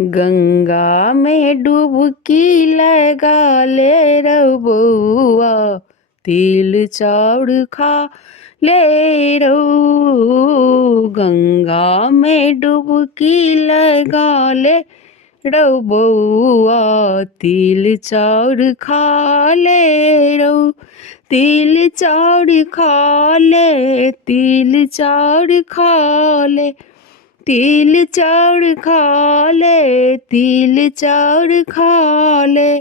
गंगा में डुबकी लगा ले रौ बउआ, तिल चाउर खा ले रौ। गंगा में डुबकी लगा ले रौ बउआ, तिल चाउर खा ले रौ। तिल चाउर खा ले, तिल चाउर खा ले, तिल चाउर खा ले, तिल चाउर खा ले।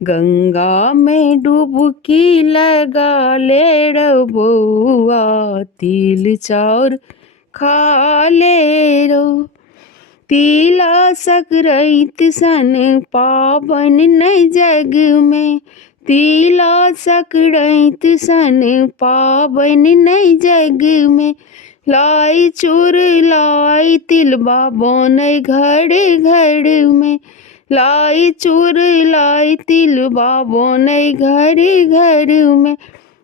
गंगा में डुबकी लगा ले रौ बउआ, तिल चाउर खा ले रौ। तिला संक्रांति सन पावन नहीं जग में, तिला संक्रांति सन पावन नहीं जग में। लाई चूर लाई तिलबा बोने घर घर में, लाई चूर लाई तिलबा बोने घर घर में।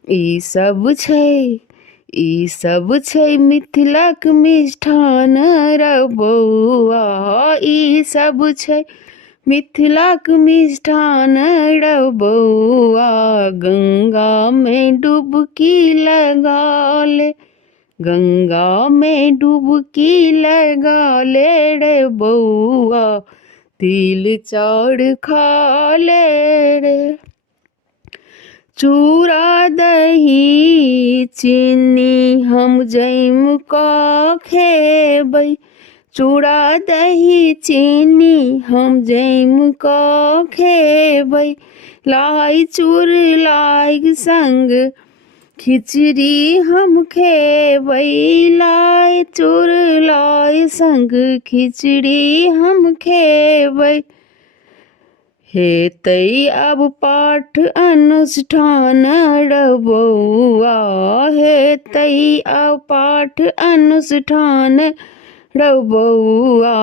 ई सब छै मिथिलाक मिष्ठान रौ बउआ, ई सब छै मिथिलाक मिष्ठान रौ बउआ। गंगा में डुबकी लगा ले, गंगा में डुबकी लगा ले रे बउआ, तिल चाउर खा ले रे। चूड़ा दही चीनी हम जैम का खेबै, चूड़ा दही चीनी हम जैम का खेबै। लाई चूर लाई संग खिचड़ी हम खेबै, लाई चूर लाई संग खिचड़ी हम खेबै। हेतै अब पाठ अनुष्ठान रौ बउआ, हेतै अब पाठ अनुष्ठान रौ बउआ।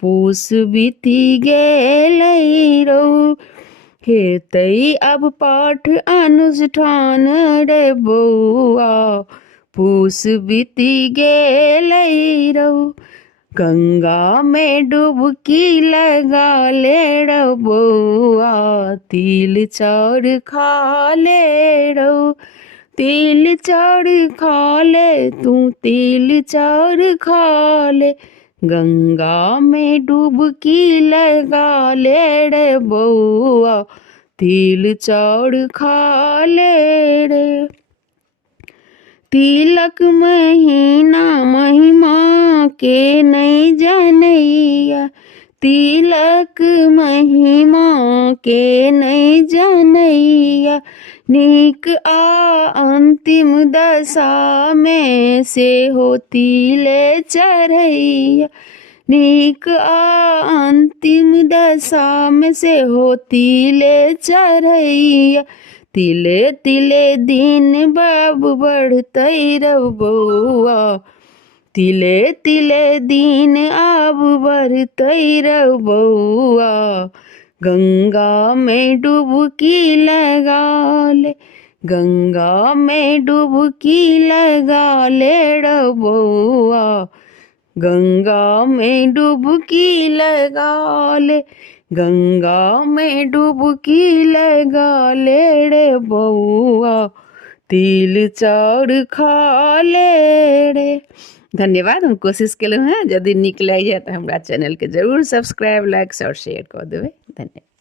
पूस बीती गेलै रौ, हेतै अब पाठ अनुष्ठान रे बउआ। पूस बीती गेलै रौ, गंगा में डुबकी लगा ले रौ बउआ, तिल चाउर खा ले रौ। तिल चाउर खा ले तू, तिल चाउर खा ले। गंगा में डुबकी लगा ले रे बउआ, तिल चाउर खा ले रे। तिलक महीना महिमा के नहीं जानैया, तिलक महिमा के नहीं जानैया। नीक आ अंतिम दशा में से हो तिले चढ़ैया, नीक आ अंतिम दशा में से हो तिले चढ़ैया। तिले तिले दिन बाबू बढ़तै रौ बउआ, तिले तिले दिन आब बढ़तै रौ बउआ। गंगा में डुबकी लगा ले, गंगा में डुबकी लगा ले रौ बउआ, गंगा में डुबकी लगा ले। गंगा में डुबकी लगा ले रे बउआ, तिल चाउर खा ले रे। धन्यवाद। हम कोशिश केलहुँ हैं, यदि नीक लागि जाए तो हमरा चैनल के जरूर सब्सक्राइब लाइक और शेयर कऽ देबै। धन्यवाद।